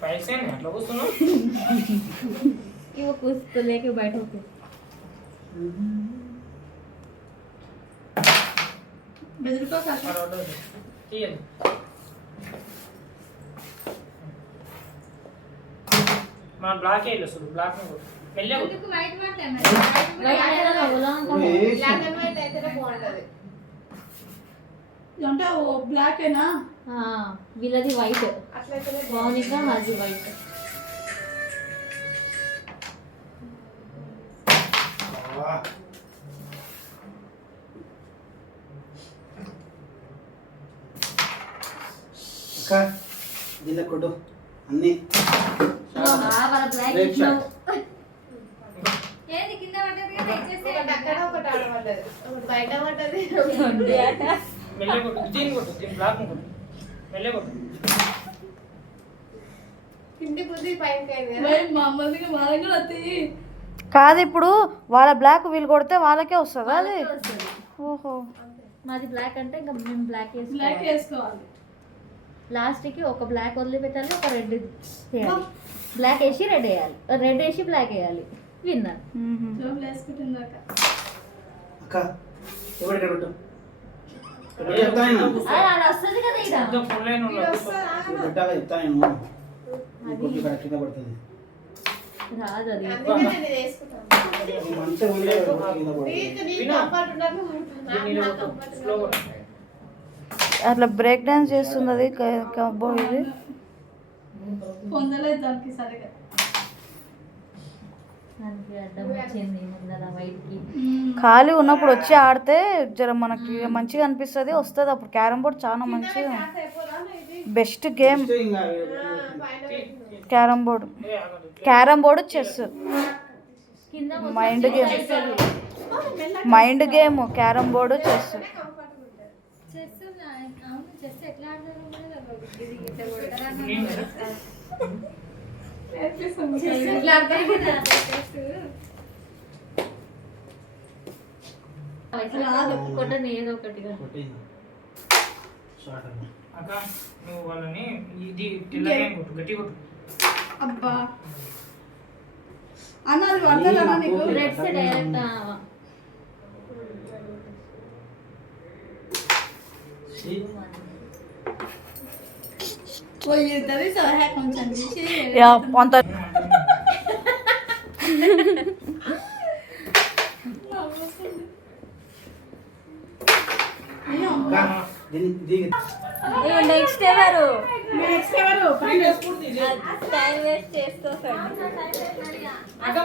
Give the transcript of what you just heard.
पैसे नहीं आप लोगों सुनो कि वो कुछ तो लेके बैठो के बेदर को काका ठीक है मैं ब्लैक है लो सुनो ब्लैक में पहले को वाइट वाट है मैं वाइट है ना बोला బ్లాక్ అండ్ వైట్ అయితేనే బాగుంటది అంటే ఓ బ్లాక్ ఏనా हां వీళ్ళది వైట్ అట్లయితేనే మౌనిక మాది వైట్ అక్క దీనిలో కొట్టు అన్నీ వాళ్ళ బ్లాక్ Red ఇచ్చినావు shirt. ఏది కింద పడ్డది కదా ఇచ్చేస్తే ఒకటి అక్కడ ఒకటి ఆడ పడ్డది ఒకటి బయట పడ్డది पहले को तीन ब्लैक में पहले को కింది కుది పైకి అయింది కదా మరి మమ్మల్ని మారం కూడా వస్తాయి కాదు ఇప్పుడు వాళ్ళ బ్లాక్ వీళ్ళు కొడితే వాళ్ళకే వస్తుందా అది ఓహో మాది బ్లాక్ అంటే ఇంకా మేము బ్లాక్ బ్లాక్ వేసుకోవాలి వేసుకోవాలి లాస్ట్కి ఒక బ్లాక్ వదిలిపెట్టాలి ఒక రెడ్ వేయాలి బ్లాక్ వేసి రెడ్ వేయాలి రెడ్ వేసి బ్లాక్ వేయాలి విన్నర్ జోబులు వేసుకుంటుందాక అక్క ఎవరు ఇక్కడ పెట్టు ఇక్కడ చెప్తాను అది వస్తుంది కదా ఇక तो फुल लाइन ఇది వస్తుందా? పెట్టాక చెప్తాను ఇంకొక ఇక్కడ కింద పడుతుంది రాదు అది అందుకే నేను ఇది వేసుకుంటాను ఈ మంచిగా ఉండే కింద పడుతుంది నీకు కంఫర్ట్ ఉన్నట్టు नीले నాకు को కంఫర్ట్ स्लो को అట్లా బ్రేక్ డాన్స్ చేస్తుంది అది కబ్బో ఇది పొందలేదు దానికి సరిగా దానికి అడ్డం వచ్చింది ముందర వైట్కి ఖాళీ ఉన్నప్పుడు వచ్చి ఆడితే జర మనకి మంచిగా అనిపిస్తుంది వస్తుంది అప్పుడు క్యారమ్ బోర్డ్ చాలా మంచిగా అయిపోదా ఇది బెస్ట్ గేమ్ ఇంకా పైన పెట్టింది. క్యారమ్ బోర్డు చెస్ కింద mind game mind game carrom board chess chess అవును చెస్ ఎట్లా ఆడతారు ఇది ఇట్లా కొడతారా ఇట్లా ఆడతారు కదా రాదు కొట్టని ఏదో ఒకటిగా కొట్టింది షార్ట్ అన్న అక్క నువ్వు వాళ్ళని ఇది తెల్లగా కొట్టు గట్టి కొట్టు అబ్బా అన్న అది పడతలేనా నీకు రెడ్స్ డైరెక్ట్ పోయిద్దరి సలహా కొంచెం తీసి యా అంత అయ్యో అక్క దీనికి నెక్స్ట్ ఎవరు నెక్స్ట్ ఎవరు టైం వేస్ట్ చేస్తూ అక్క